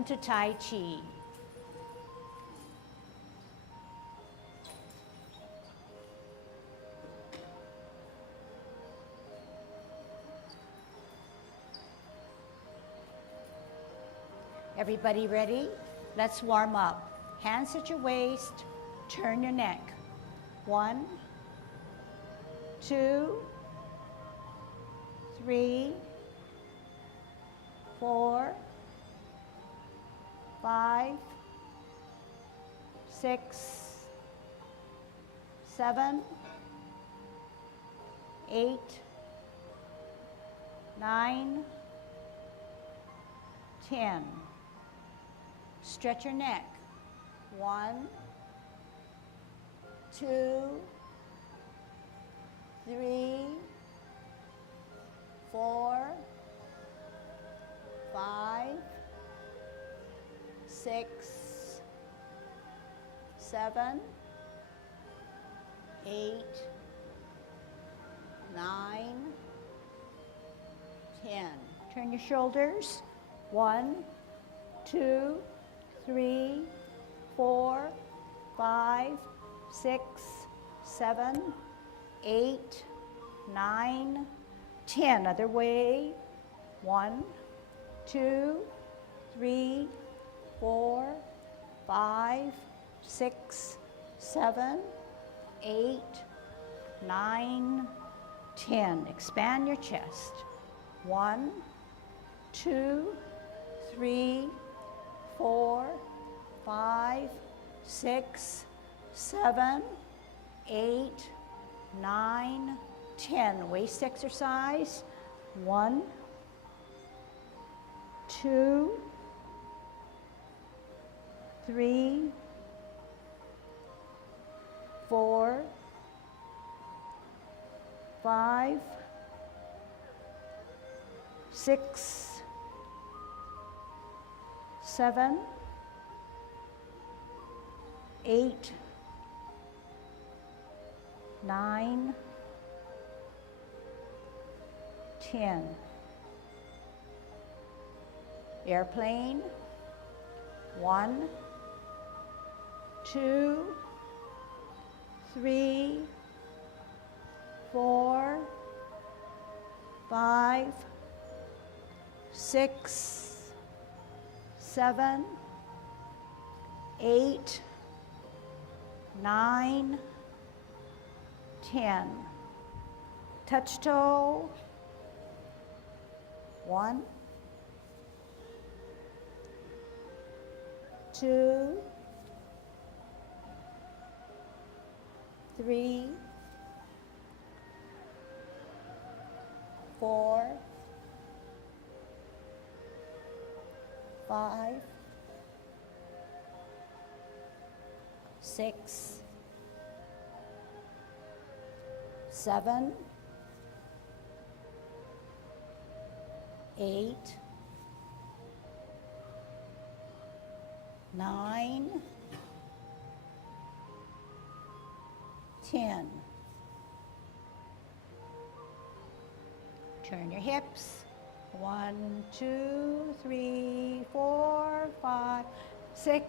Welcome to Tai Chi. Everybody ready? Let's warm up. Hands at your waist, turn your neck. 1, 2, 3, 4, 5, 6, 7, 8, 9, 10. Stretch your neck. 1, 2, 3, 4, 5, 6, 7, 8, 9, 10. Turn your shoulders. 1, 2, 3, 4, 5, 6, 7, 8, 9, 10. Other way. 1, 2, 3, 4, 5, 6, 7, 8, 9, 10. Expand your chest. 1, 2, 3, 4, 5, 6, 7, 8, 9, 10. Waist exercise. 1, 2, 3, 4, 5, 6, 7, 8, 9, 10. Airplane. 1, 2, 3, 4, 5, 6, 7, 8, 9, 10. Touch toe. 1, 2, 3, 4, 5, 6, 7, 8, 9, 10. Turn your hips. 1, 2, 3, 4, 5, 6,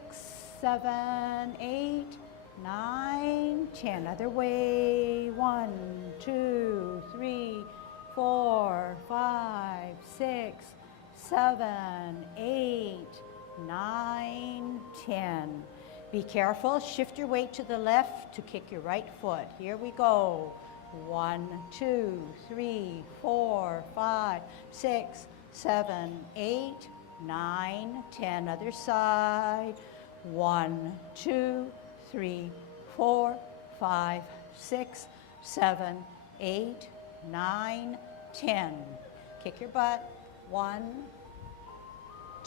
7, 8, 9, 10. Other way. 1, 2, 3, 4, 5, 6, 7, 8, 9, 10. Be careful. Shift your weight to the left to kick your right foot. Here we go. 1, 2, 3, 4, 5, 6, 7, 8, 9, 10. Other side. 1, 2, 3, 4, 5, 6, 7, 8, 9, 10. Kick your butt. 1,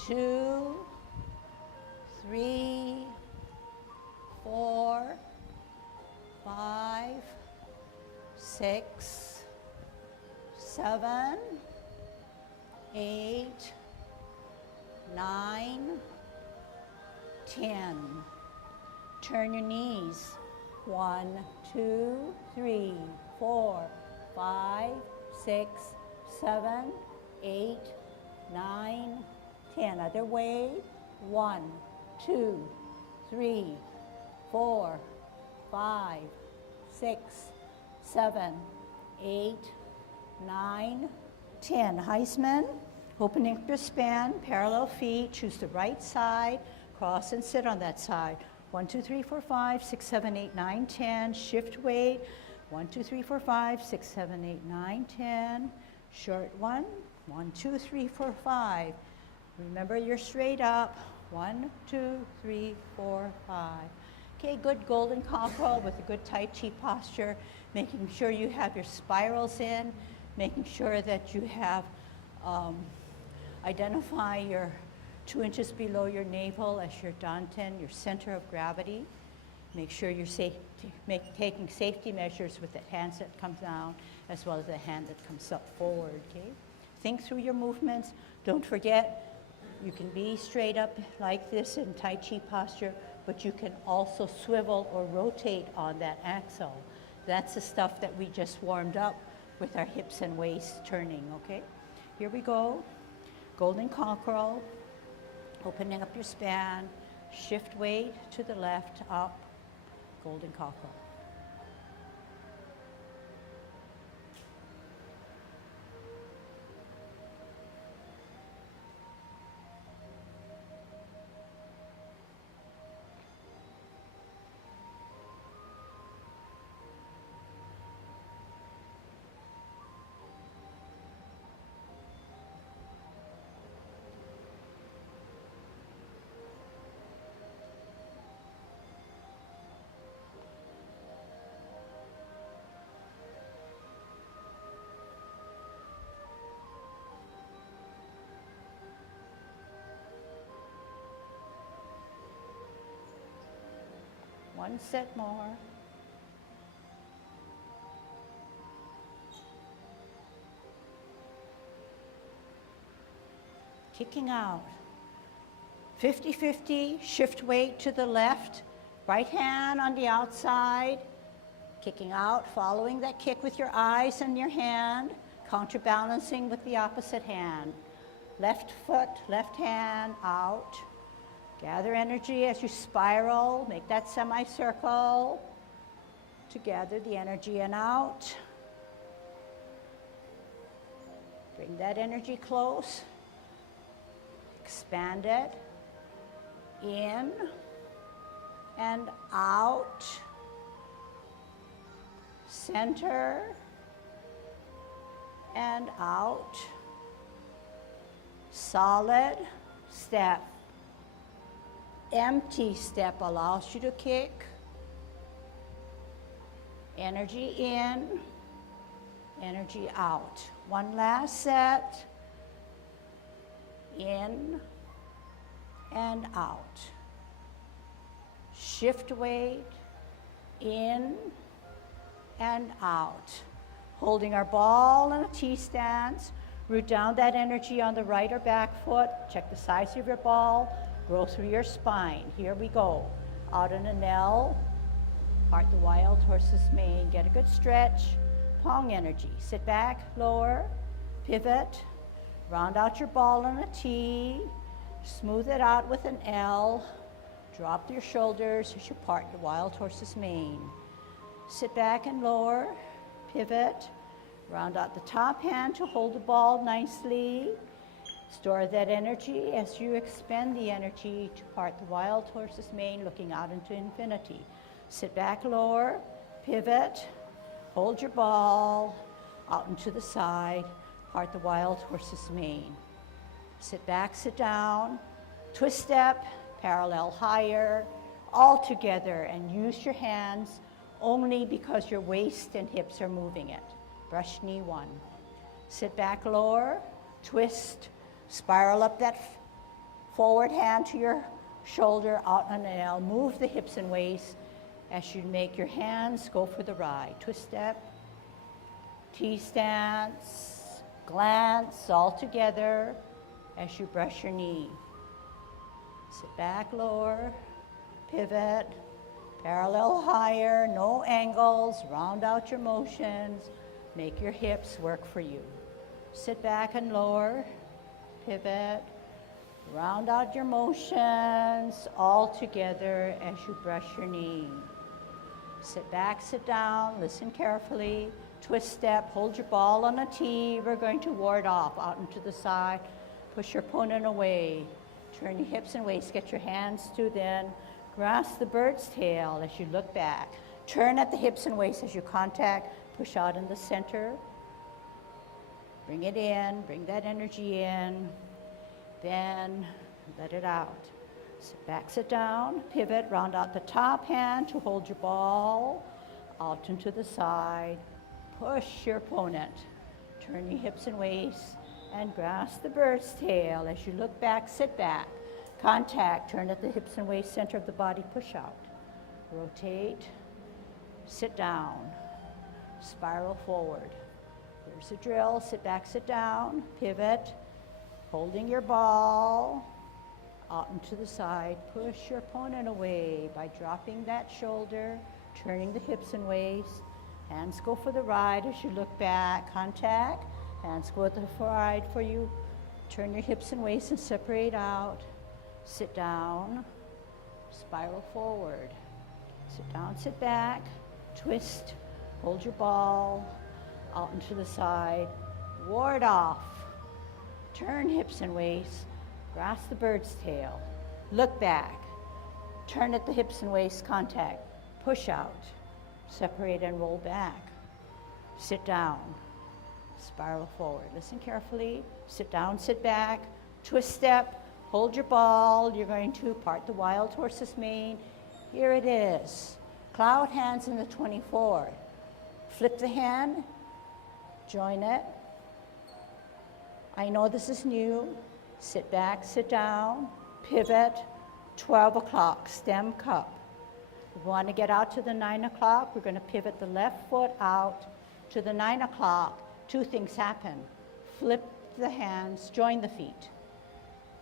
2, 3, 4, 5, 6, 7, 8, 9, 10. Turn your knees. 1, 2, 3, 4, 5, 6, 7, 8, 9, 10. Other way. 1, 2, 3, 4, 5, 6, 7, 8, 9, 10. Heisman, opening up your span, parallel feet, choose the right side, cross and sit on that side. 1, 2, 3, 4, 5, 6, 7, 8, 9, 10. Shift weight. 1, 2, 3, 4, 5, 6, 7, 8, 9, 10. Short one. 1, 2, 3, 4, 5. Remember you're straight up. 1, 2, 3, 4, 5. Okay, good golden cockerel with a good Tai Chi posture, making sure you have your spirals in, making sure that you have, identify your 2 inches below your navel as your danten, your center of gravity. Make sure you're taking safety measures with the hands that come down as well as the hand that comes up forward, okay? Think through your movements. Don't forget, you can be straight up like this in Tai Chi posture, but you can also swivel or rotate on that axle. That's the stuff that we just warmed up with our hips and waist turning, okay? Here we go. Golden cockerel, opening up your span, shift weight to the left, up, golden cockerel. One set more. Kicking out. 50-50, shift weight to the left, right hand on the outside, kicking out, following that kick with your eyes and your hand, counterbalancing with the opposite hand. Left foot, left hand, out. Gather energy as you spiral, make that semicircle to gather the energy and out. Bring that energy close, expand it, in and out, center and out, solid step. Empty step allows you to kick. Energy in, energy out. One last set. In and out. Shift weight, in and out. Holding our ball in a T stance. Root down that energy on the right or back foot. Check the size of your ball. Grow through your spine. Here we go. Out in an L. Part the wild horse's mane. Get a good stretch. Pong energy. Sit back, lower, pivot. Round out your ball in a T. Smooth it out with an L. Drop your shoulders as you part the wild horse's mane. Sit back and lower, pivot. Round out the top hand to hold the ball nicely. Store that energy as you expend the energy to part the wild horse's mane, looking out into infinity. Sit back, lower, pivot, hold your ball out into the side, part the wild horse's mane. Sit back, sit down, twist step, parallel higher, all together, and use your hands only because your waist and hips are moving it. Brush knee one. Sit back, lower, twist, spiral up that forward hand to your shoulder, out on an L. Move the hips and waist as you make your hands go for the ride. Twist step, T stance, glance, all together as you brush your knee. Sit back, lower, pivot, parallel higher, no angles, round out your motions, make your hips work for you. Sit back and lower, pivot, Round out your motions all together as you brush your knee. Sit back, sit down, listen carefully. Twist step, hold your ball on a tee. We're going to ward off out into the side. Push your opponent away. Turn your hips and waist, get your hands to then. Grasp the bird's tail as you look back. Turn at the hips and waist as you contact. Push out in the center. Bring it in, bring that energy in. Then let it out. Sit back, sit down, pivot, round out the top hand to hold your ball out into the side. Push your opponent. Turn your hips and waist and grasp the bird's tail. As you look back, sit back. Contact, turn at the hips and waist, center of the body, push out. Rotate, sit down, spiral forward. Here's the drill, sit back, sit down, pivot, holding your ball out into the side. Push your opponent away by dropping that shoulder, turning the hips and waist. Hands go for the ride as you look back. Contact, hands go to the ride for you. Turn your hips and waist and separate out. Sit down, spiral forward. Sit down, sit back, twist, hold your ball out into the side. Ward off. Turn hips and waist, grasp the bird's tail. Look back, turn at the hips and waist, contact. Push out, separate and roll back. Sit down, spiral forward. Listen carefully. Sit down, sit back, twist step, hold your ball. You're going to part the wild horse's mane. Here it is. Cloud hands in the 24. Flip the hand, join it. I know this is new. Sit back, sit down, pivot, 12 o'clock, stem cup. We want to get out to the 9 o'clock. We're going to pivot the left foot out to the 9 o'clock. Two things happen. Flip the hands, join the feet.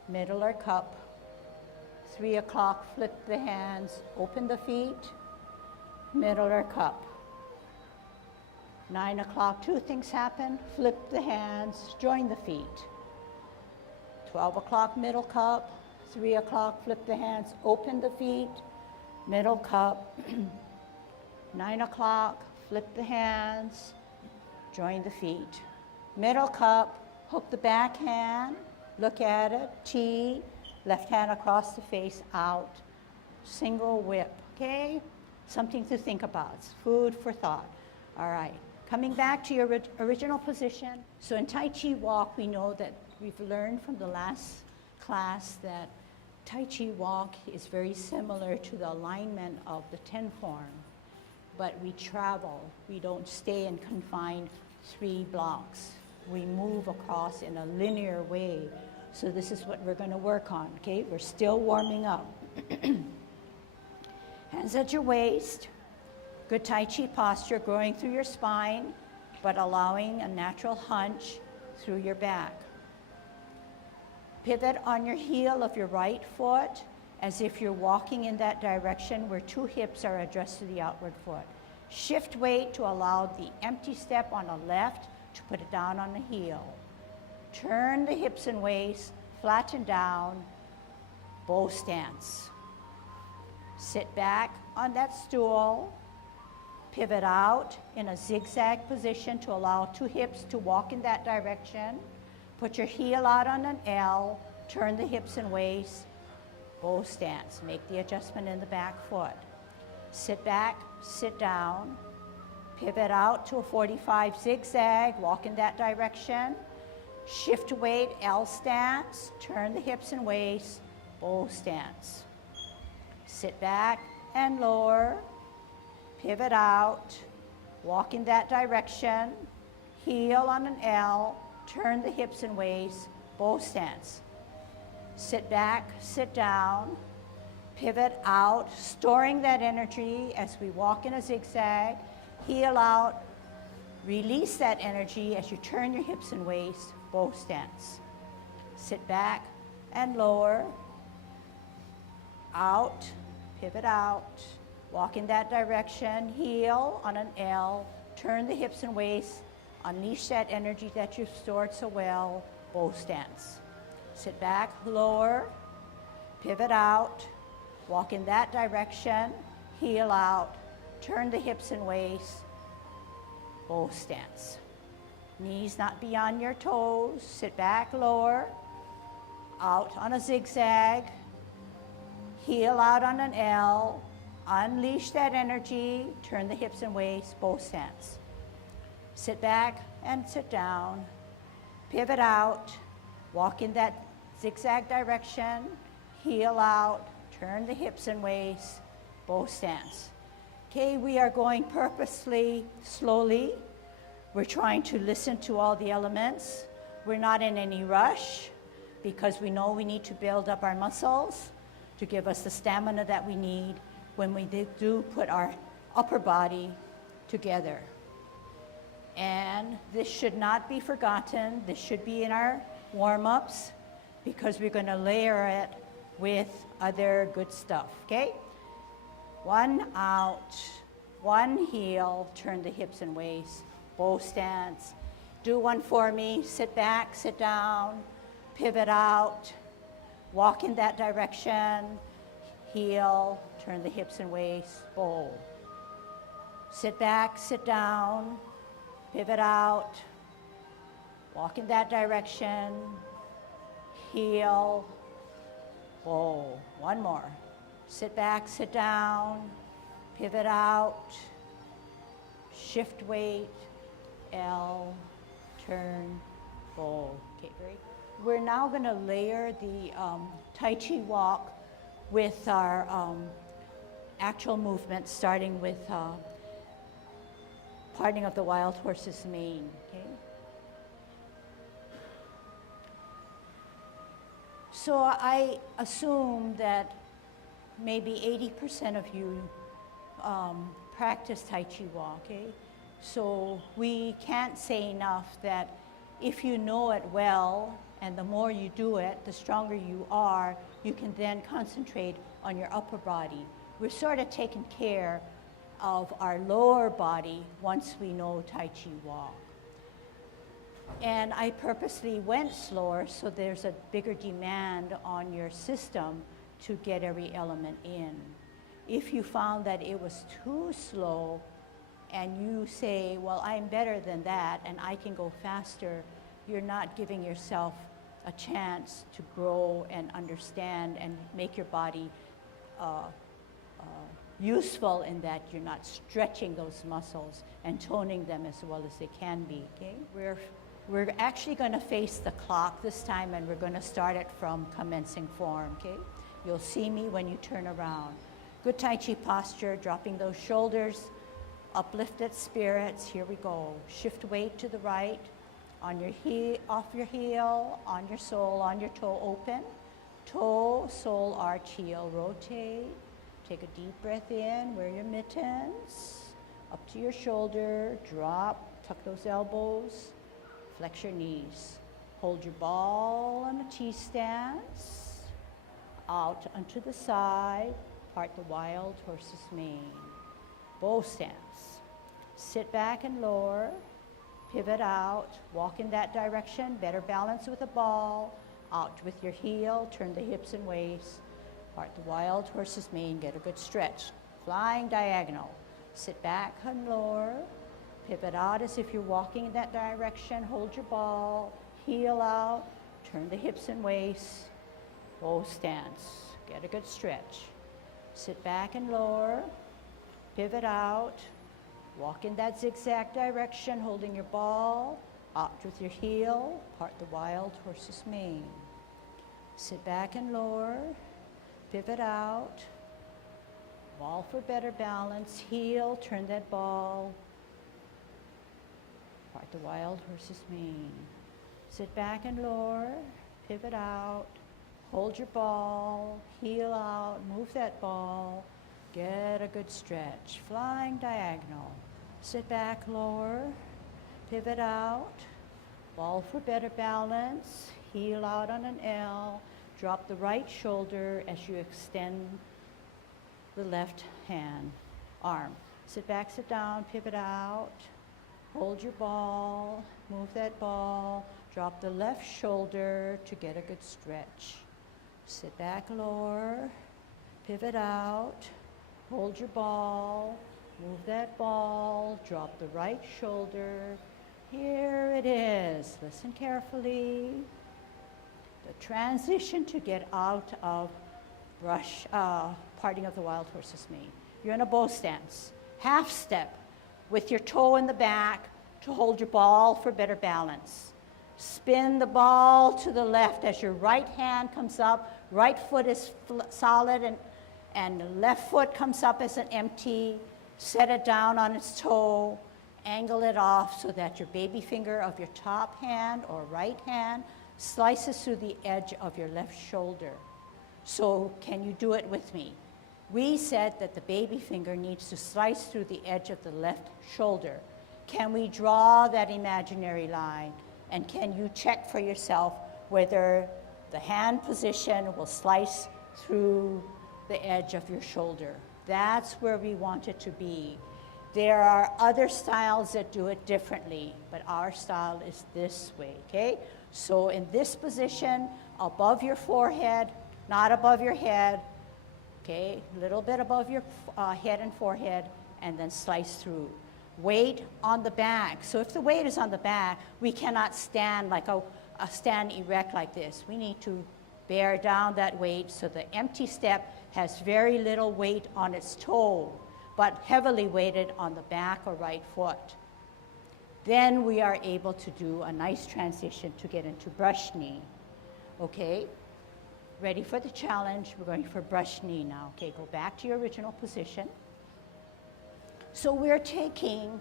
Middle or cup. 3 o'clock, flip the hands, open the feet. Middle or cup. 9 o'clock, two things happen. Flip the hands, join the feet. 12 o'clock, middle cup. 3 o'clock, flip the hands, open the feet. Middle cup. 9 o'clock, flip the hands, join the feet. Middle cup, hook the back hand, look at it, T, left hand across the face, out. Single whip, okay? Something to think about. It's food for thought. All right. Coming back to your original position. So in Tai Chi walk, we know that we've learned from the last class that Tai Chi walk is very similar to the alignment of the 10 form, but we travel. We don't stay and confine 3 blocks. We move across in a linear way. So this is what we're going to work on, okay? We're still warming up. Hands at your waist. Good Tai Chi posture, growing through your spine, but allowing a natural hunch through your back. Pivot on your heel of your right foot as if you're walking in that direction where 2 hips are addressed to the outward foot. Shift weight to allow the empty step on the left to put it down on the heel. Turn the hips and waist, flatten down, bow stance. Sit back on that stool. Pivot out in a zigzag position to allow 2 hips to walk in that direction. Put your heel out on an L, turn the hips and waist, bow stance. Make the adjustment in the back foot. Sit back, sit down, pivot out to a 45 zigzag, walk in that direction. Shift weight, L stance, turn the hips and waist, bow stance. Sit back and lower. Pivot out, walk in that direction, heel on an L, turn the hips and waist, bow stance. Sit back, sit down, pivot out, storing that energy as we walk in a zigzag, heel out, release that energy as you turn your hips and waist, bow stance. Sit back and lower, out, pivot out, walk in that direction, heel on an L, turn the hips and waist, unleash that energy that you've stored so well, bow stance. Sit back, lower, pivot out, walk in that direction, heel out, turn the hips and waist, bow stance. Knees not beyond your toes, sit back, lower, out on a zigzag, heel out on an L, unleash that energy, turn the hips and waist, bow stance. Sit back and sit down, pivot out, walk in that zigzag direction, heel out, turn the hips and waist, bow stance. Okay, we are going purposely, slowly. We're trying to listen to all the elements. We're not in any rush because we know we need to build up our muscles to give us the stamina that we need when we do put our upper body together. And this should not be forgotten. This should be in our warm-ups because we're going to layer it with other good stuff, okay? One out, one heel, turn the hips and waist, bow stance. Do one for me, sit back, sit down, pivot out, walk in that direction, heel, turn the hips and waist, bow. Sit back, sit down, pivot out, walk in that direction, heel, bow. One more. Sit back, sit down, pivot out, shift weight, L, turn, bow. Okay, great. We're now going to layer the Tai Chi walk with our actual movement, starting with parting of the wild horse's mane. Okay? So I assume that maybe 80% of you practice Tai Chi walk. Okay? So we can't say enough that if you know it well, and the more you do it, the stronger you are, you can then concentrate on your upper body. We're sort of taking care of our lower body once we know Tai Chi walk. And I purposely went slower so there's a bigger demand on your system to get every element in. If you found that it was too slow and you say, well, I'm better than that and I can go faster, you're not giving yourself a chance to grow and understand and make your body useful in that you're not stretching those muscles and toning them as well as they can be, okay? We're actually going to face the clock this time, and we're going to start it from commencing form, okay? You'll see me when you turn around. Good Tai Chi posture, dropping those shoulders, uplifted spirits. Here we go. Shift weight to the right, on your heel, off your heel, on your sole, on your toe open. Toe, sole, arch, heel, rotate. Take a deep breath in, wear your mittens, up to your shoulder, drop, tuck those elbows, flex your knees. Hold your ball on a T-stance, out onto the side, part the wild horse's mane. Bow stance. Sit back and lower, pivot out, walk in that direction, better balance with a ball, out with your heel, turn the hips and waist, part the wild horse's mane, get a good stretch. Flying diagonal. Sit back and lower, pivot out as if you're walking in that direction, hold your ball, heel out, turn the hips and waist, bow stance, get a good stretch. Sit back and lower, pivot out, walk in that zigzag direction, holding your ball, out with your heel, part the wild horse's mane. Sit back and lower, pivot out, ball for better balance, heel, turn that ball, part the wild horse's mane. Sit back and lower, pivot out, hold your ball, heel out, move that ball, get a good stretch, flying diagonal. Sit back, lower, pivot out, ball for better balance, heel out on an L, drop the right shoulder as you extend the left hand, arm. Sit back, sit down, pivot out, hold your ball, move that ball, Drop the left shoulder to get a good stretch. Sit back, lower, pivot out, hold your ball, move that ball, drop the right shoulder. Here it is. Listen carefully. The transition to get out of parting of the wild horse's mane. You're in a bow stance. Half step with your toe in the back to hold your ball for better balance. Spin the ball to the left as your right hand comes up, right foot is solid and the left foot comes up as an empty. Set it down on its toe, angle it off so that your baby finger of your top hand or right hand slices through the edge of your left shoulder. So can you do it with me? We said that the baby finger needs to slice through the edge of the left shoulder. Can we draw that imaginary line? And can you check for yourself whether the hand position will slice through the edge of your shoulder? That's where we want it to be. There are other styles that do it differently, but our style is this way, okay? So in this position, above your forehead, not above your head, okay? A little bit above your head and forehead, and then slice through. Weight on the back. So if the weight is on the back, we cannot stand like stand erect like this. We need to bear down that weight so the empty step has very little weight on its toe, but heavily weighted on the back or right foot. Then we are able to do a nice transition to get into brush knee. Okay, ready for the challenge? We're going for brush knee now. Okay, go back to your original position. So we're taking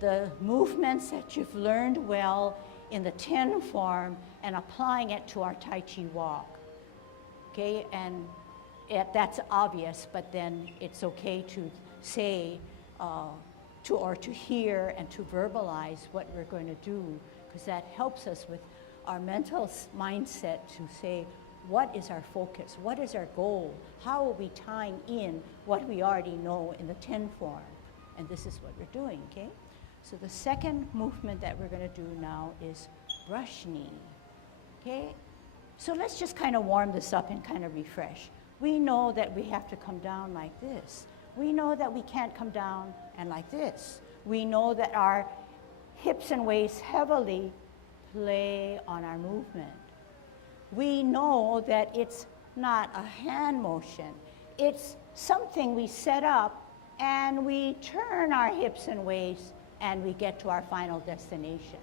the movements that you've learned well in the 10 form and applying it to our Tai Chi walk. Okay, and that's obvious, but then it's okay to say, to hear and to verbalize what we're going to do, because that helps us with our mental mindset to say, what is our focus? What is our goal? How are we tying in what we already know in the 10 form? And this is what we're doing, okay? So the second movement that we're going to do now is brush knee, okay? So let's just kind of warm this up and kind of refresh. We know that we have to come down like this. We know that we can't come down and like this. We know that our hips and waist heavily play on our movement. We know that it's not a hand motion. It's something we set up and we turn our hips and waist and we get to our final destination.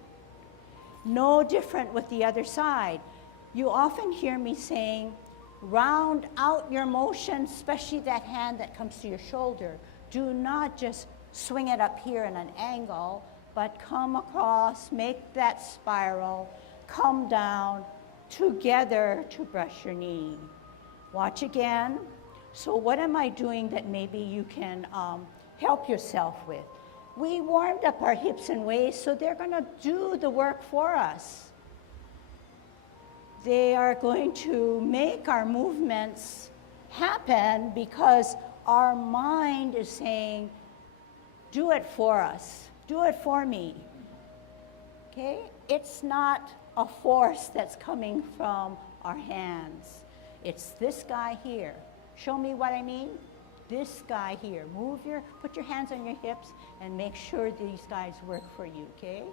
No different with the other side. You often hear me saying, round out your motion, especially that hand that comes to your shoulder. Do not just swing it up here in an angle, but come across, make that spiral, come down together to brush your knee. Watch again. So what am I doing that maybe you can help yourself with? We warmed up our hips and waist, so they're going to do the work for us. They are going to make our movements happen because our mind is saying, do it for us, do it for me, okay? It's not a force that's coming from our hands. It's this guy here. Show me what I mean. This guy here. Put your hands on your hips and make sure these guys work for you, okay?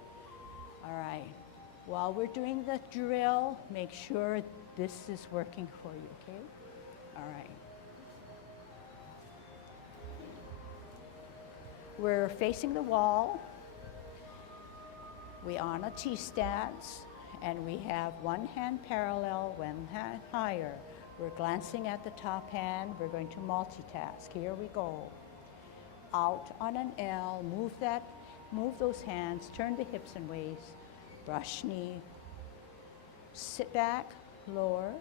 All right. While we're doing the drill, make sure this is working for you, okay? All right. We're facing the wall. We're on a T-stance, and we have one hand parallel, one hand higher. We're glancing at the top hand. We're going to multitask. Here we go. Out on an L, move those hands, turn the hips and waist, brush knee, sit back, lower,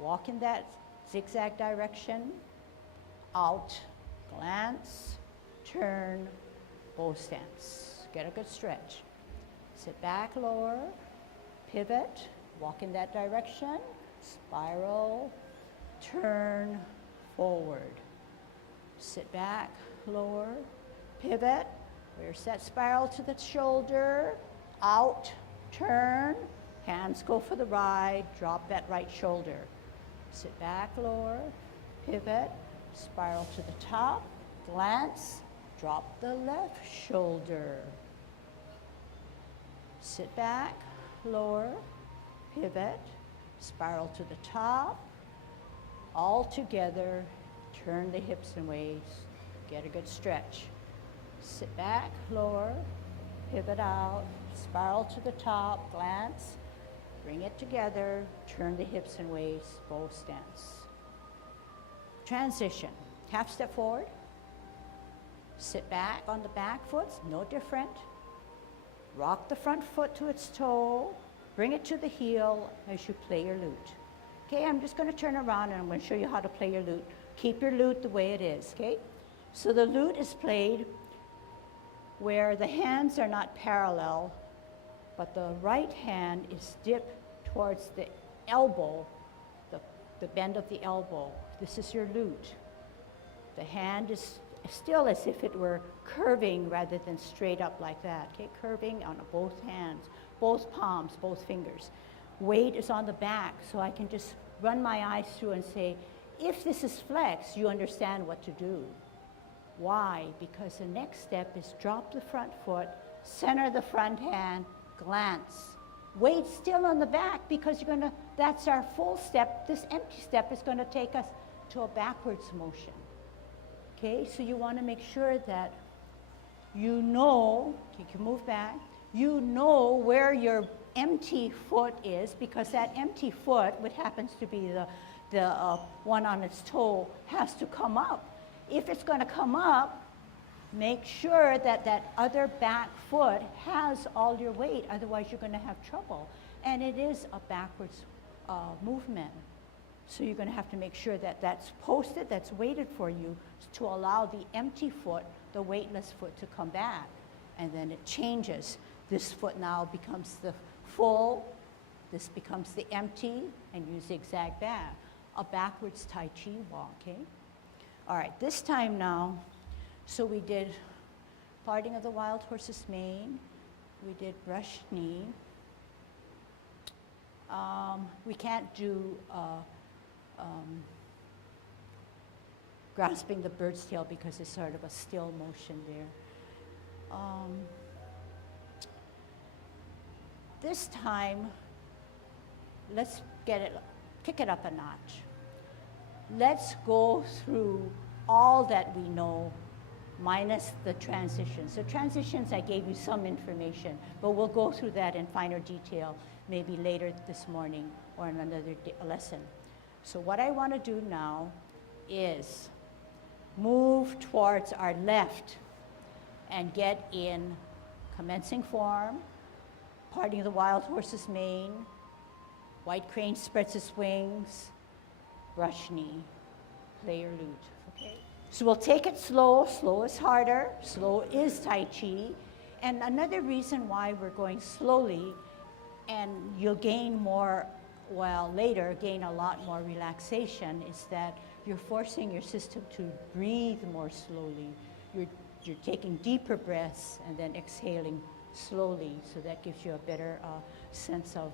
walk in that zigzag direction, out, glance, turn, bow stance. Get a good stretch. Sit back, lower, pivot, walk in that direction, spiral, turn, forward. Sit back, lower, pivot, rear set spiral to the shoulder, out, turn, hands go for the ride, drop that right shoulder. Sit back, lower, pivot, spiral to the top, glance, drop the left shoulder. Sit back, lower, pivot, spiral to the top, all together, turn the hips and waist, get a good stretch. Sit back, lower, pivot out, spiral to the top, glance, bring it together, turn the hips and waist, bow stance. Transition, half step forward, sit back on the back foot, no different. Rock the front foot to its toe, bring it to the heel as you play your lute. Okay, I'm just going to turn around and I'm going to show you how to play your lute. Keep your lute the way it is, okay? So the lute is played where the hands are not parallel, but the right hand is dipped towards the elbow, the bend of the elbow. This is your lute. The hand is still as if it were curving rather than straight up like that, okay? Curving on both hands, both palms, both fingers. Weight is on the back, so I can just run my eyes through and say, if this is flexed, you understand what to do. Why? Because the next step is drop the front foot, center the front hand, glance. Weight still on the back because that's our full step. This empty step is going to take us to a backwards motion. Okay, so you want to make sure that you know, you can move back, you know where your empty foot is, because that empty foot, which happens to be the one on its toe, has to come up. If it's going to come up, make sure that that other back foot has all your weight, otherwise you're going to have trouble. And it is a backwards movement. So you're going to have to make sure that that's posted, that's weighted for you to allow the empty foot, the weightless foot, to come back. And then it changes. This foot now becomes the full, this becomes the empty, and you zigzag back. A backwards Tai Chi walk, okay? All right, this time now, so we did parting of the wild horse's mane, we did brush knee. We can't do grasping the bird's tail because it's sort of a still motion there. This time, let's kick it up a notch. Let's go through all that we know minus the transitions. The transitions, I gave you some information, but we'll go through that in finer detail maybe later this morning or in another lesson. So what I want to do now is move towards our left and get in commencing form, parting of the wild horse's mane, white crane spreads its wings, brush knee, play your lute, okay? So we'll take it slow. Slow is harder. Slow is Tai Chi. And another reason why we're going slowly, and you'll gain more, well, later, gain a lot more relaxation, is that you're forcing your system to breathe more slowly. You're taking deeper breaths and then exhaling slowly, so that gives you a better sense of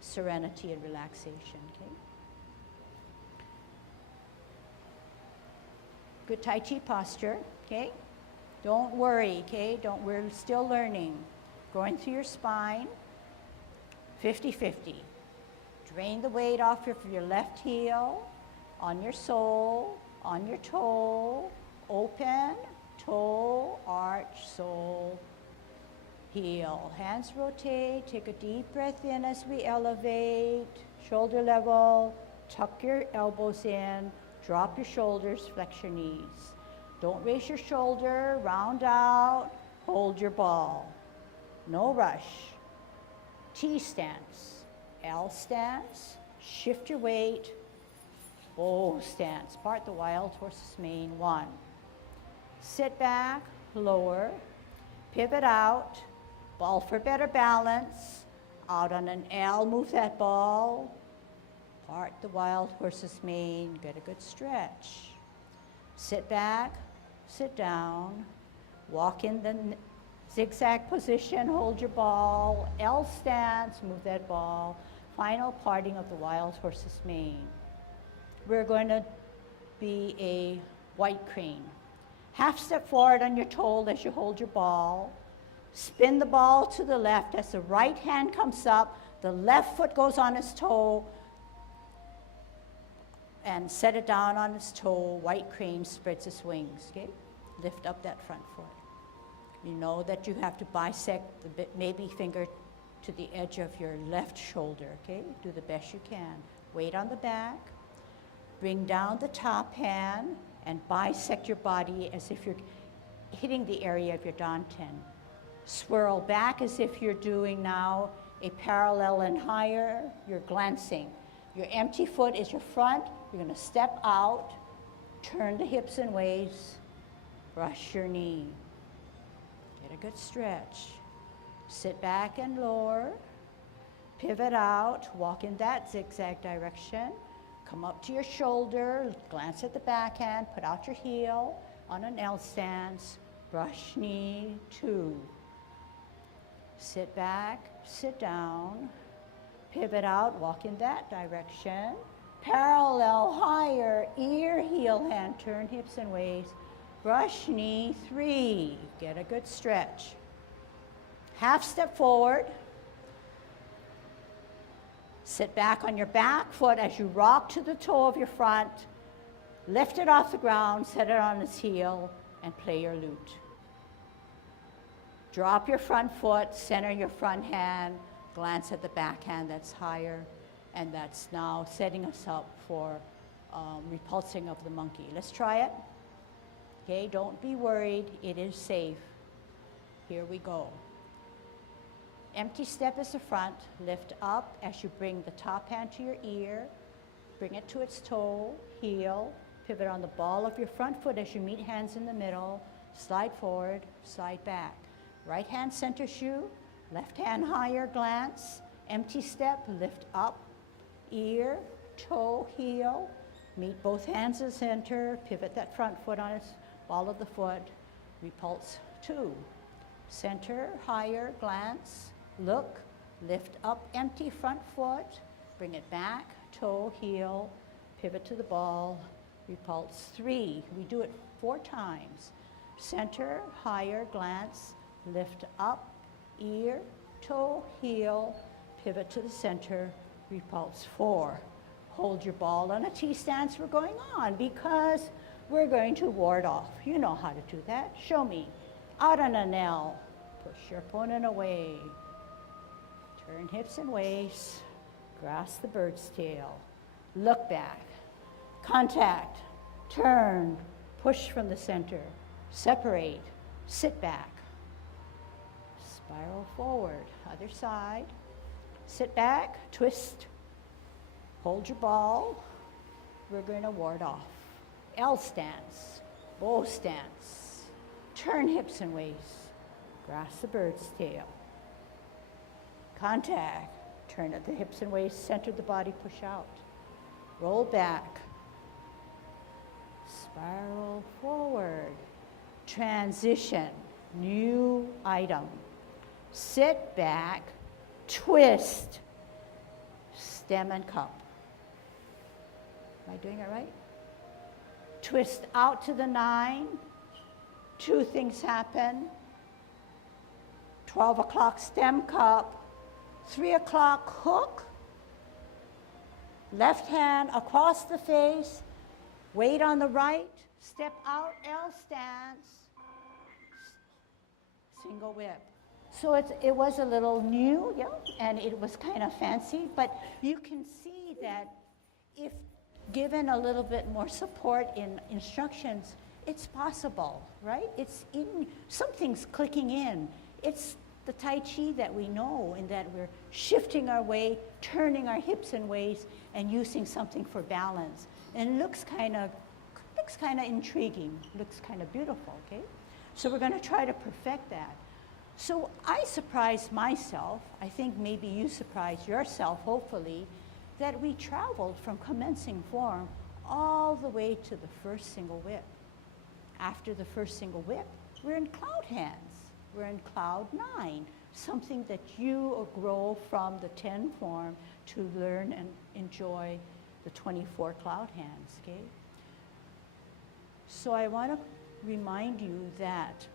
serenity and relaxation, okay? Good Tai Chi posture, okay? Don't worry, okay? We're still learning. Going through your spine, 50-50. Drain the weight off of your left heel, on your sole, on your toe, open, toe, arch, sole, heel. Hands rotate, take a deep breath in as we elevate, shoulder level, tuck your elbows in, drop your shoulders, flex your knees. Don't raise your shoulder, round out, hold your ball. No rush. T stance, L stance, shift your weight, O stance. Part the wild horse's mane, 1. Sit back, lower, pivot out, ball for better balance, out on an L, move that ball, part the wild horse's mane, get a good stretch. Sit back, sit down, walk in the Zigzag position, hold your ball. L stance, move that ball. Final parting of the wild horse's mane. We're going to be a white crane. Half step forward on your toe as you hold your ball. Spin the ball to the left as the right hand comes up. The left foot goes on its toe and set it down on its toe. White crane spreads its wings, okay? Lift up that front foot. You know that you have to bisect the maybe finger to the edge of your left shoulder, okay? Do the best you can. Weight on the back. Bring down the top hand and bisect your body as if you're hitting the area of your danten. Swirl back as if you're doing now a parallel and higher. You're glancing. Your empty foot is your front. You're going to step out, turn the hips and waist, brush your knee. Get a good stretch. Sit back and lower. Pivot out. Walk in that zigzag direction. Come up to your shoulder. Glance at the backhand. Put out your heel on an L stance. Brush knee, 2. Sit back, sit down. Pivot out. Walk in that direction. Parallel, higher, ear, heel, hand. Turn hips and waist. Brush knee, 3. Get a good stretch. Half step forward. Sit back on your back foot as you rock to the toe of your front. Lift it off the ground, set it on its heel, and play your lute. Drop your front foot, center your front hand, glance at the back hand that's higher, and that's now setting us up for repulsing of the monkey. Let's try it. Okay, don't be worried, it is safe. Here we go. Empty step is the front, lift up as you bring the top hand to your ear, bring it to its toe, heel, pivot on the ball of your front foot as you meet hands in the middle, slide forward, slide back. Right hand center shoe, left hand higher glance, empty step, lift up, ear, toe, heel, meet both hands in center, pivot that front foot on its ball of the foot, repulse 2. Center, higher, glance, look, lift up empty front foot, bring it back, toe, heel, pivot to the ball, repulse 3. We do it 4 times. Center, higher, glance, lift up, ear, toe, heel, pivot to the center, repulse 4. Hold your ball on a T stance. We're going on because we're going to ward off. You know how to do that. Show me. Out on an L. Push your opponent away. Turn hips and waist. Grasp the bird's tail. Look back. Contact. Turn. Push from the center. Separate. Sit back. Spiral forward. Other side. Sit back. Twist. Hold your ball. We're going to ward off. L stance. Bow stance. Turn hips and waist. Grasp the bird's tail. Contact. Turn at the hips and waist. Center the body. Push out. Roll back. Spiral forward. Transition. New item. Sit back. Twist. Stem and cup. Am I doing it right? Twist out to the 9. 2 things happen. 12 o'clock stem cup. 3 o'clock hook. Left hand across the face. Weight on the right. Step out, L stance. Single whip. So it was a little new, yeah, and it was kind of fancy, but you can see that if given a little bit more support in instructions, it's possible, right? Something's clicking in. It's the Tai Chi that we know, in that we're shifting our way, turning our hips and waist, and using something for balance. And it looks kind of intriguing, looks kind of beautiful, okay? So we're going to try to perfect that. So I surprised myself, I think maybe you surprised yourself, hopefully, that we traveled from commencing form all the way to the first single whip. After the first single whip, we're in cloud hands. We're in cloud 9, something that you grow from the 10 form to learn and enjoy the 24 cloud hands, okay? So I want to remind you that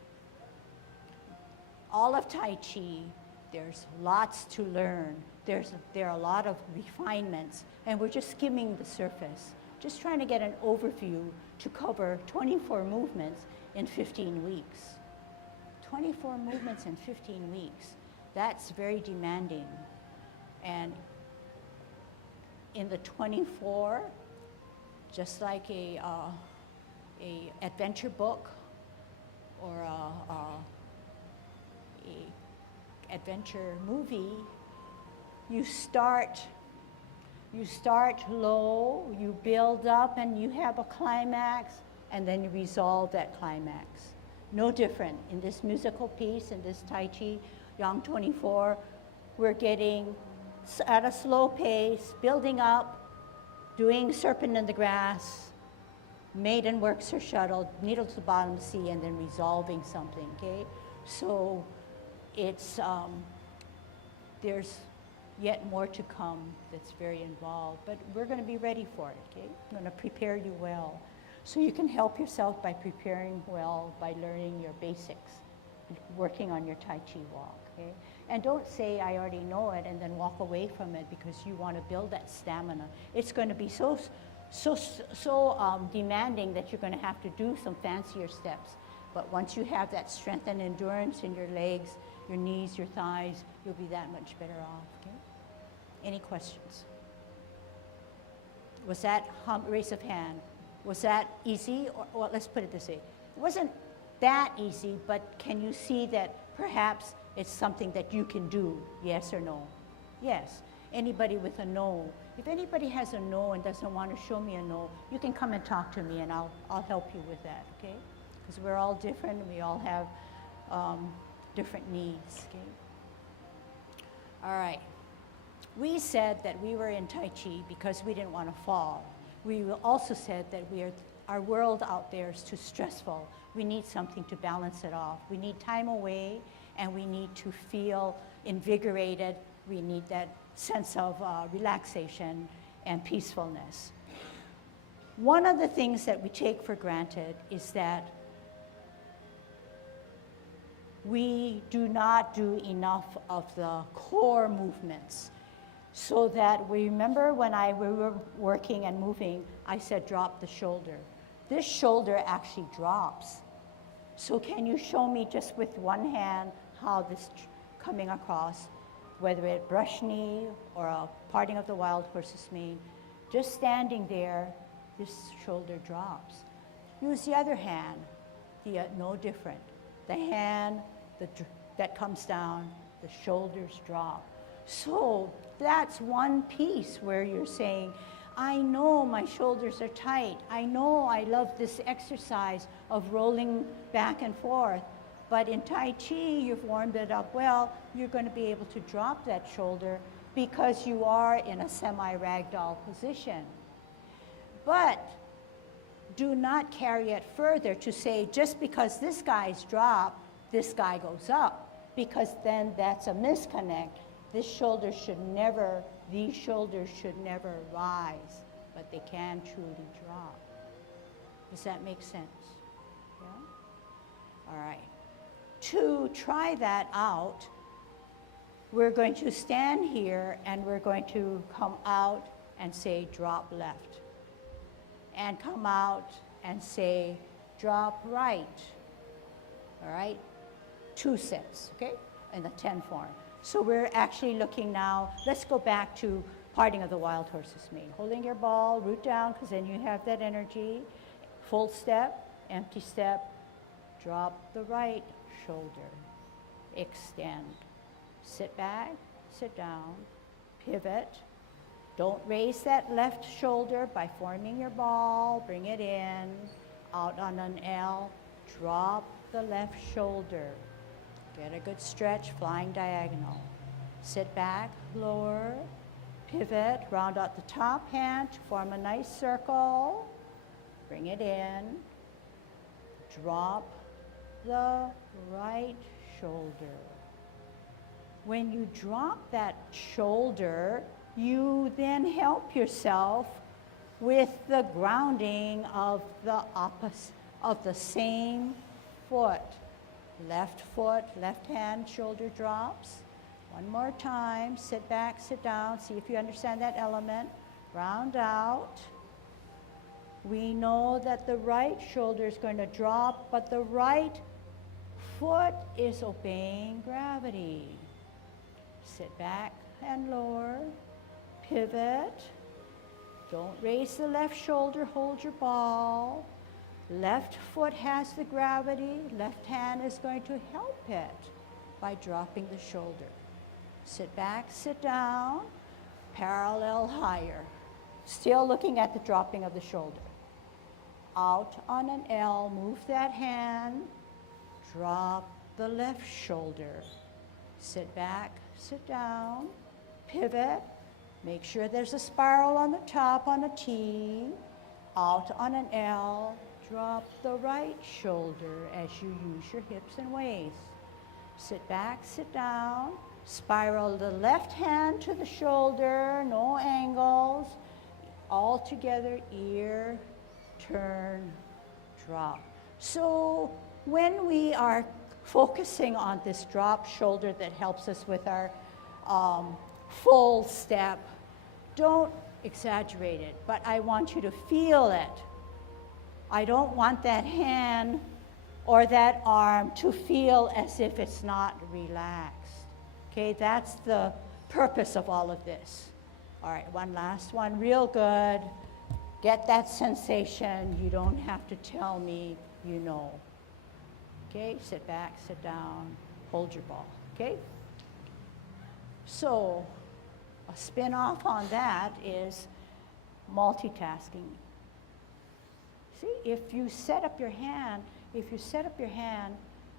all of Tai Chi, there's lots to learn. There are a lot of refinements, and we're just skimming the surface, just trying to get an overview to cover 24 movements in 15 weeks. 24 movements in 15 weeks. That's very demanding. And in the 24, just like a adventure book or a adventure movie, you start low, you build up, and you have a climax, and then you resolve that climax. No different in this musical piece, in this Tai Chi Yang 24, we're getting at a slow pace, building up, doing serpent in the grass, maiden works her shuttle, needle to the bottom of the sea, and then resolving something, okay? So it's, there's yet more to come that's very involved, but we're going to be ready for it, okay? I'm going to prepare you well. So you can help yourself by preparing well, by learning your basics, working on your Tai Chi walk, okay? And don't say, I already know it, and then walk away from it because you want to build that stamina. It's going to be so demanding that you're going to have to do some fancier steps. But once you have that strength and endurance in your legs, your knees, your thighs, you'll be that much better off, okay? Any questions? Was that raise of hand? Was that easy? Or let's put it this way. It wasn't that easy, but can you see that perhaps it's something that you can do, yes or no? Yes. Anybody with a no? If anybody has a no and doesn't want to show me a no, you can come and talk to me and I'll help you with that, okay? Because we're all different and we all have different needs, okay? All right. We said that we were in Tai Chi because we didn't want to fall. We also said that our world out there is too stressful. We need something to balance it off. We need time away, and we need to feel invigorated. We need that sense of relaxation and peacefulness. One of the things that we take for granted is that we do not do enough of the core movements. So that we remember when we were working and moving, I said drop the shoulder. This shoulder actually drops. So can you show me just with one hand how this coming across, whether it brush knee or a parting of the wild horse's mane, just standing there, this shoulder drops. Use the other hand, no different. The hand that comes down, the shoulders drop. So that's one piece where you're saying, I know my shoulders are tight. I know I love this exercise of rolling back and forth. But in Tai Chi, you've warmed it up well. You're going to be able to drop that shoulder because you are in a semi-ragdoll position. But do not carry it further to say, just because this guy's dropped, this guy goes up, because then that's a misconnect. These shoulders should never rise, but they can truly drop. Does that make sense? Yeah? All right. To try that out, we're going to stand here and we're going to come out and say drop left. And come out and say drop right. All right? 2 sets, okay? In the 10 form. So we're actually looking now, let's go back to parting of the wild horse's mane. Holding your ball, root down, because then you have that energy. Full step, empty step, drop the right shoulder. Extend. Sit back, sit down, pivot. Don't raise that left shoulder by forming your ball, bring it in, out on an L, drop the left shoulder. Get a good stretch, flying diagonal. Sit back, lower, pivot, round out the top hand to form a nice circle. Bring it in. Drop the right shoulder. When you drop that shoulder, you then help yourself with the grounding of the opposite, of the same foot. Left foot, left hand, shoulder drops. One more time, sit back, sit down, see if you understand that element. Round out. We know that the right shoulder is going to drop, but the right foot is obeying gravity. Sit back and lower. Pivot. Don't raise the left shoulder, hold your ball. Left foot has the gravity, left hand is going to help it by dropping the shoulder. Sit back, sit down, parallel higher. Still looking at the dropping of the shoulder. Out on an L, move that hand, drop the left shoulder. Sit back, sit down, pivot. Make sure there's a spiral on the top on a T. Out on an L, drop the right shoulder as you use your hips and waist. Sit back, sit down. Spiral the left hand to the shoulder, no angles. All together, ear, turn, drop. So when we are focusing on this drop shoulder that helps us with our full step, don't exaggerate it, but I want you to feel it. I don't want that hand or that arm to feel as if it's not relaxed. Okay, that's the purpose of all of this. All right, one last one, real good. Get that sensation. You don't have to tell me, you know. Okay, sit back, sit down, hold your ball, okay? So, a spin-off on that is multitasking. See, if you set up your hand,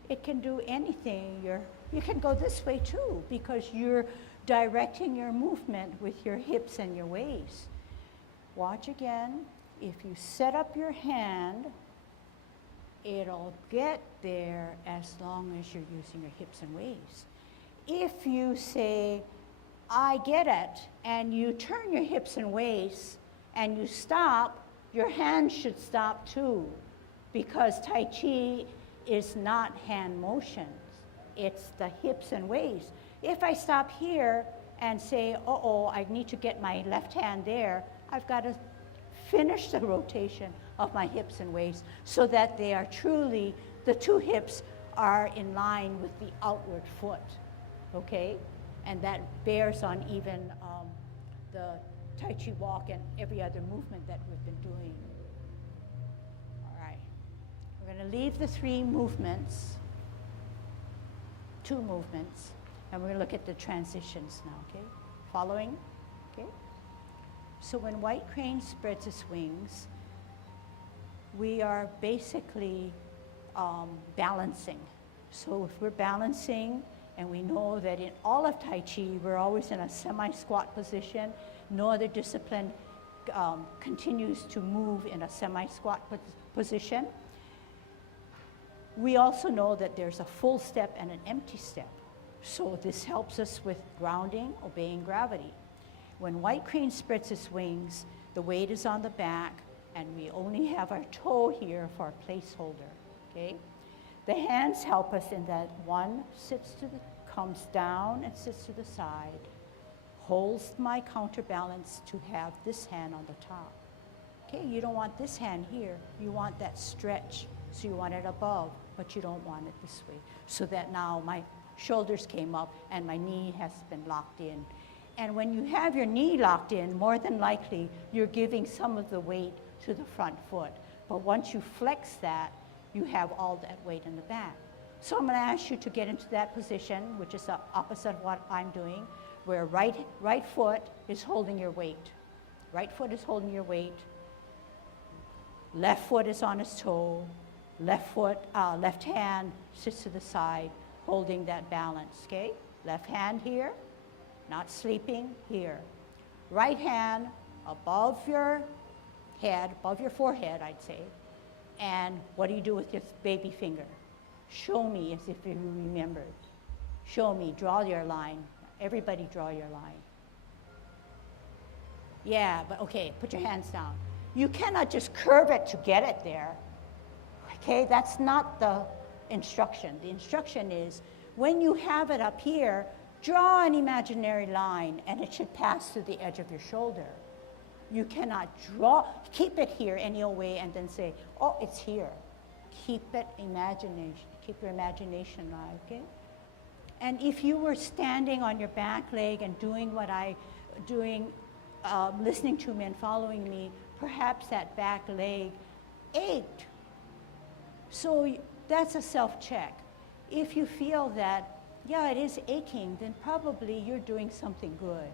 it can do anything. You can go this way too, because you're directing your movement with your hips and your waist. Watch again. If you set up your hand, it'll get there as long as you're using your hips and waist. If you say, I get it, and you turn your hips and waist and you stop, your hand should stop too, because Tai Chi is not hand motions. It's the hips and waist. If I stop here and say, uh-oh, I need to get my left hand there, I've got to finish the rotation of my hips and waist so that they are truly, the two hips are in line with the outward foot, okay? And that bears on even the Tai Chi walk and every other movement that we've been doing. All right, we're gonna leave the two movements, and we're gonna look at the transitions now, okay? Following, okay? So when white crane spreads its wings, we are basically balancing. So if we're balancing, and we know that in all of Tai Chi, we're always in a semi-squat position. No other discipline continues to move in a semi-squat position. We also know that there's a full step and an empty step. So this helps us with grounding, obeying gravity. When white crane spreads its wings, the weight is on the back, and we only have our toe here for a placeholder, okay? The hands help us in that one comes down and sits to the side, holds my counterbalance to have this hand on the top. Okay, you don't want this hand here, you want that stretch, so you want it above, but you don't want it this way. So that now my shoulders came up and my knee has been locked in. And when you have your knee locked in, more than likely, you're giving some of the weight to the front foot. But once you flex that, you have all that weight in the back. So I'm going to ask you to get into that position, which is the opposite of what I'm doing, where right foot is holding your weight. Right foot is holding your weight. Left foot is on its toe. Left hand sits to the side, holding that balance, okay? Left hand here, not sleeping, here. Right hand above your head, above your forehead, I'd say. And what do you do with your baby finger? Show me as if you remembered. Show me, draw your line. Everybody draw your line. Yeah, but okay, put your hands down. You cannot just curve it to get it there. Okay, that's not the instruction. The instruction is, when you have it up here, draw an imaginary line and it should pass through the edge of your shoulder. You cannot keep it here any old way and then say, oh, it's here. Keep your imagination alive, okay? And if you were standing on your back leg and doing listening to me and following me, perhaps that back leg ached. So that's a self-check. If you feel that, yeah, it is aching, then probably you're doing something good.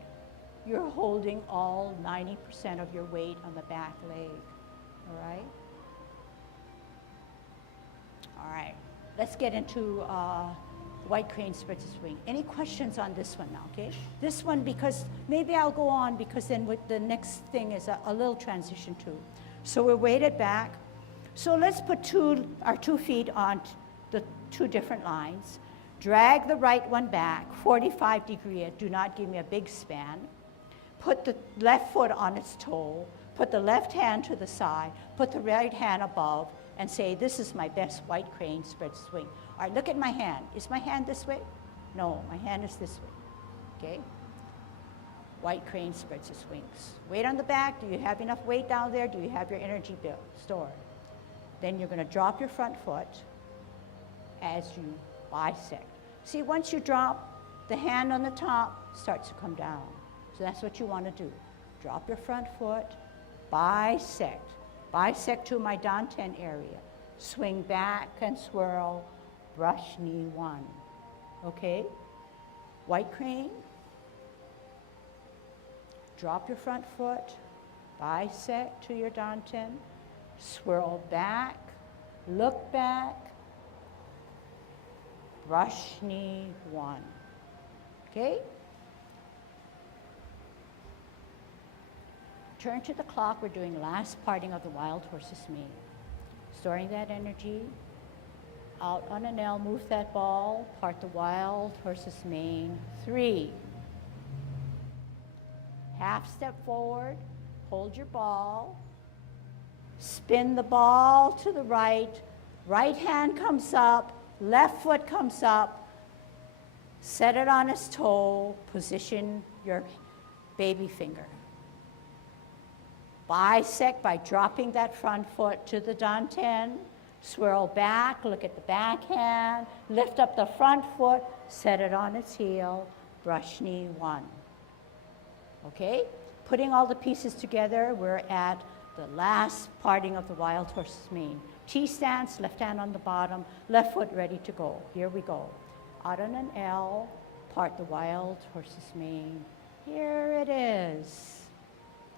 You're holding all 90% of your weight on the back leg, all right? All right, let's get into white crane spreads its wing. Any questions on this one now, okay? This one, because maybe I'll go on because then the next thing is a little transition too. So we're weighted back. So let's put our 2 feet on the 2 different lines. Drag the right one back, 45 degrees. Do not give me a big span. Put the left foot on its toe. Put the left hand to the side. Put the right hand above and say, this is my best white crane spread swing. All right, look at my hand. Is my hand this way? No, my hand is this way, okay? White crane spreads its wings. Weight on the back. Do you have enough weight down there? Do you have your energy stored? Then you're going to drop your front foot as you bisect. See, once you drop, the hand on the top starts to come down. So that's what you want to do. Drop your front foot, bisect. Bisect to my danten area. Swing back and swirl, brush knee 1. Okay? White crane. Drop your front foot, bisect to your danten, swirl back, look back, brush knee 1. Okay? Turn to the clock. We're doing last parting of the wild horse's mane. Storing that energy. Out on an L, move that ball, part the wild horse's mane. 3. Half step forward, hold your ball. Spin the ball to the right. Right hand comes up, left foot comes up. Set it on its toe, position your baby finger. Bisect by dropping that front foot to the danten. Swirl back, look at the back hand, lift up the front foot, set it on its heel, brush knee 1. Okay? Putting all the pieces together, we're at the last parting of the wild horse's mane. T stance, left hand on the bottom, left foot ready to go. Here we go. Out on an L, part the wild horse's mane. Here it is.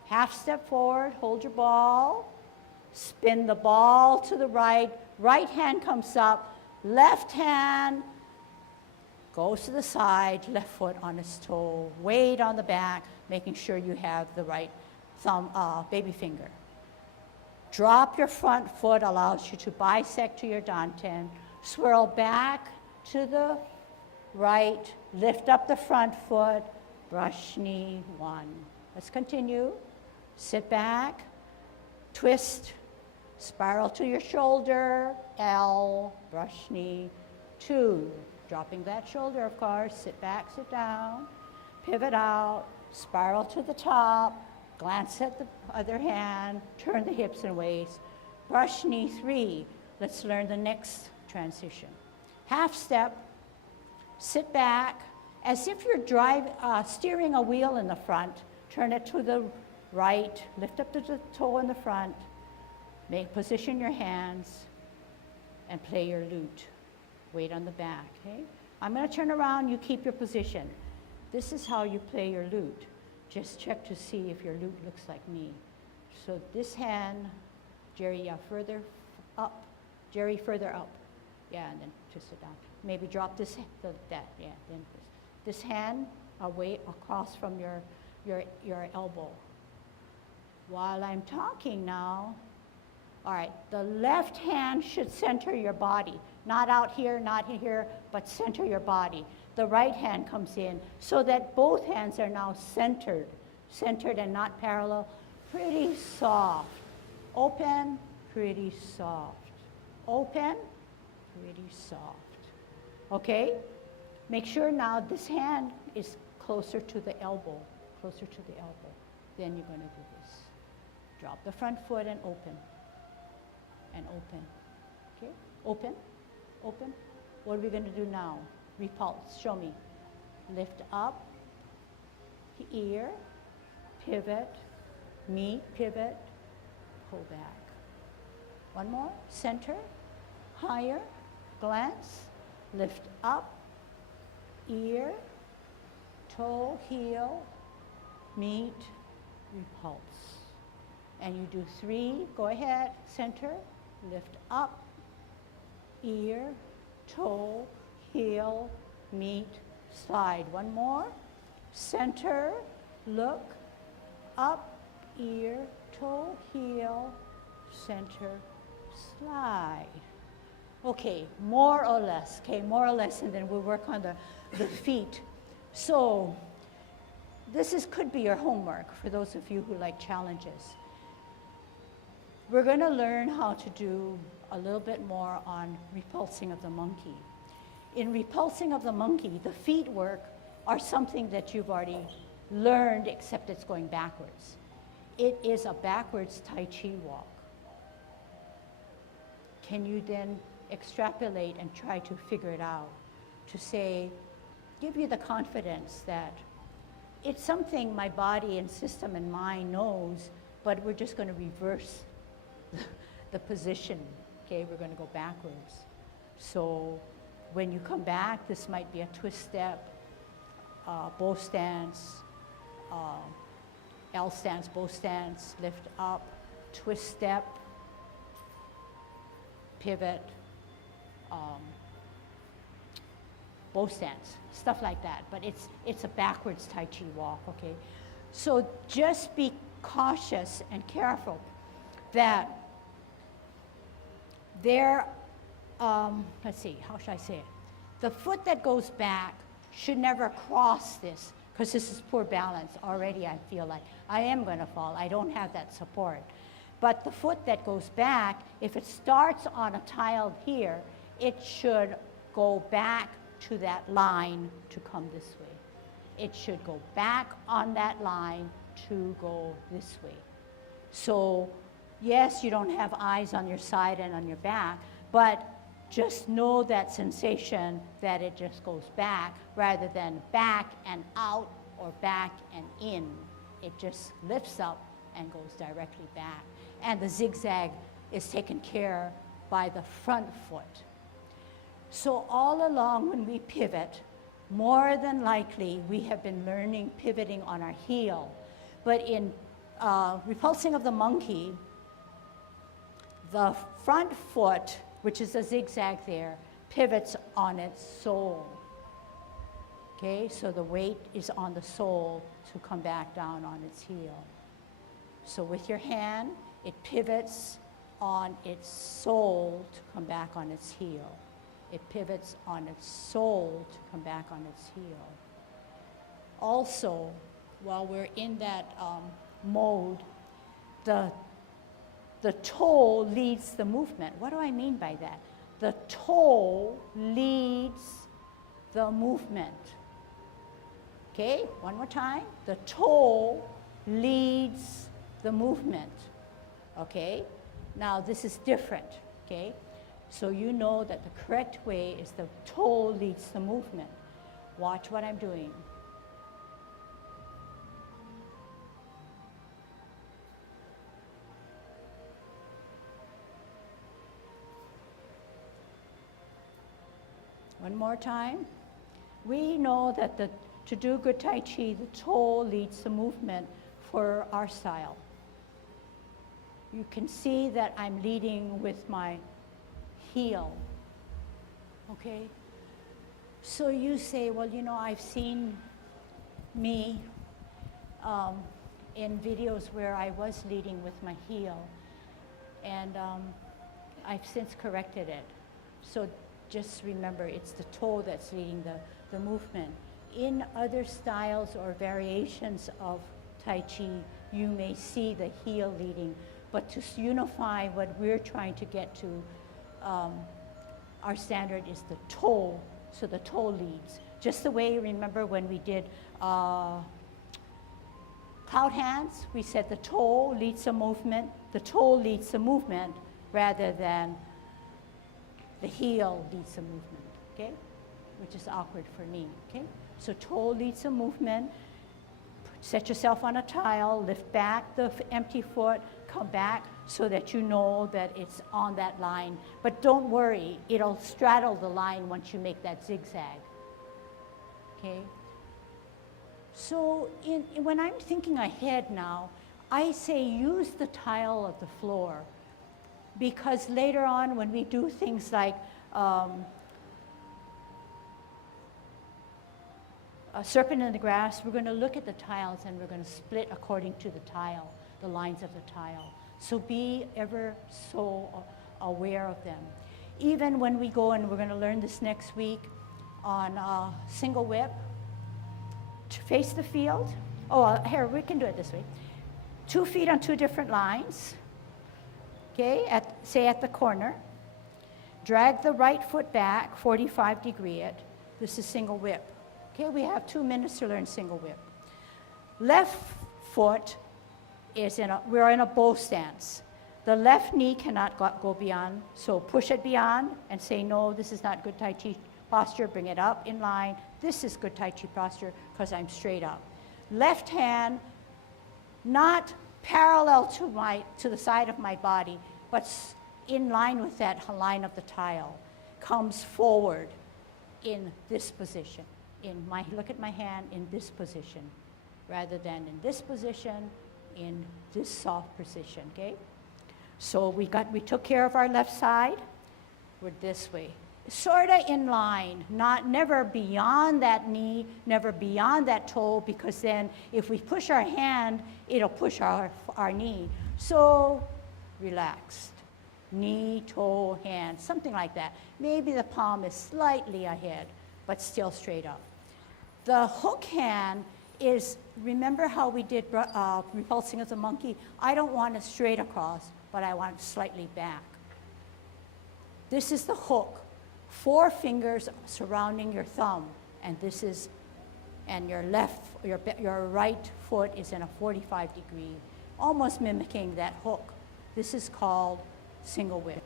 Half step forward, hold your ball, spin the ball to the right, right hand comes up, left hand goes to the side, left foot on its toe, weight on the back, making sure you have the right thumb, baby finger. Drop your front foot, allows you to bisect to your danten, swirl back to the right, lift up the front foot, brush knee 1. Let's continue. Sit back, twist, spiral to your shoulder, L, brush knee 2. Dropping that shoulder, of course. Sit back, sit down, pivot out, spiral to the top, glance at the other hand, turn the hips and waist, brush knee 3. Let's learn the next transition. Half step, sit back, as if you're steering a wheel in the front, turn it to the right, lift up the toe in the front, position your hands, and play your lute. Weight on the back, okay? I'm going to turn around, you keep your position. This is how you play your lute. Just check to see if your lute looks like me. So this hand, Jerry, further up. Jerry, further up. Yeah, and then twist it down. Maybe drop this, then this hand away across from your elbow. While I'm talking now, all right, the left hand should center your body. Not out here, not here, but center your body. The right hand comes in so that both hands are now centered and not parallel. Pretty soft. Open, pretty soft. Open, pretty soft. Okay? Make sure now this hand is closer to the elbow, closer to the elbow. Then you're going to do this. Drop the front foot and open. And open. Okay? Open, open. What are we going to do now? Repulse. Show me. Lift up, ear, pivot, meet, pivot, pull back. One more. Center, higher, glance, lift up, ear, toe, heel, meet, repulse. And you do 3. Go ahead. Center, lift up, ear, toe, heel, meet, slide. One more. Center, look, up, ear, toe, heel, center, slide. Okay, more or less, and then we'll work on the feet. So this could be your homework for those of you who like challenges. We're going to learn how to do a little bit more on repulsing of the monkey. In repulsing of the monkey, the feet work are something that you've already learned, except it's going backwards. It is a backwards Tai Chi walk. Can you then extrapolate and try to figure it out? To say, give you the confidence that it's something my body and system and mind knows, but we're just going to reverse the position. Okay, we're going to go backwards. So when you come back, this might be a twist step, bow stance, L stance, bow stance, lift up, twist step, pivot, bow stance, stuff like that. But it's a backwards Tai Chi walk, okay? So just be cautious and careful that there, let's see, how should I say it? The foot that goes back should never cross this, because this is poor balance. Already I feel like I am going to fall. I don't have that support. But the foot that goes back, if it starts on a tile here, it should go back to that line to come this way. It should go back on that line to go this way. So yes, you don't have eyes on your side and on your back, but just know that sensation that it just goes back rather than back and out or back and in. It just lifts up and goes directly back. And the zigzag is taken care by the front foot. So all along when we pivot, more than likely we have been learning pivoting on our heel. But in repulsing of the monkey, the front foot, which is a zigzag there, pivots on its sole. Okay, so the weight is on the sole to come back down on its heel. So with your hand, it pivots on its sole to come back on its heel. It pivots on its sole to come back on its heel. Also, while we're in that mode, the toe leads the movement. What do I mean by that? The toe leads the movement. Okay, one more time. The toe leads the movement. Okay, now this is different. Okay, so you know that the correct way is the toe leads the movement. Watch what I'm doing. One more time. We know that to do good Tai Chi, the toe leads the movement for our style. You can see that I'm leading with my heel, okay? So you say, well, you know, I've seen me in videos where I was leading with my heel, and I've since corrected it. So just remember it's the toe that's leading the movement. In other styles or variations of Tai Chi, you may see the heel leading, but to unify what we're trying to get to, our standard is the toe, so the toe leads. Just the way, remember when we did cloud hands, we said the toe leads the movement, rather than the heel leads the movement, okay? Which is awkward for me, okay? So toe leads the movement. Set yourself on a tile, lift back the empty foot, come back so that you know that it's on that line. But don't worry, it'll straddle the line once you make that zigzag, okay? So when I'm thinking ahead now, I say use the tile of the floor, because later on when we do things like a serpent in the grass, we're going to look at the tiles and we're going to split according to the tile, the lines of the tile. So be ever so aware of them. Even when we go, and we're going to learn this next week on single whip, to face the field. Oh, here, we can do it this way. 2 feet on 2 different lines, okay, say at the corner. Drag the right foot back, 45-degree it. This is single whip. Okay, we have 2 minutes to learn single whip. Left foot is we're in a bow stance. The left knee cannot go beyond, so push it beyond and say, no, this is not good Tai Chi posture, bring it up in line. This is good Tai Chi posture because I'm straight up. Left hand, not parallel to the side of my body, but in line with that line of the tile, comes forward in this position. Look at my hand in this position, rather than in this position, in this soft position, okay? So we took care of our left side. We're this way. Sort of in line, never beyond that knee, never beyond that toe, because then if we push our hand, it'll push our knee. So relaxed. Knee, toe, hand, something like that. Maybe the palm is slightly ahead, but still straight up. The hook hand is, remember how we did repulsing of the monkey? I don't want it straight across, but I want it slightly back. This is the hook. 4 fingers surrounding your thumb, and your right foot is in a 45-degree, almost mimicking that hook. This is called single whip.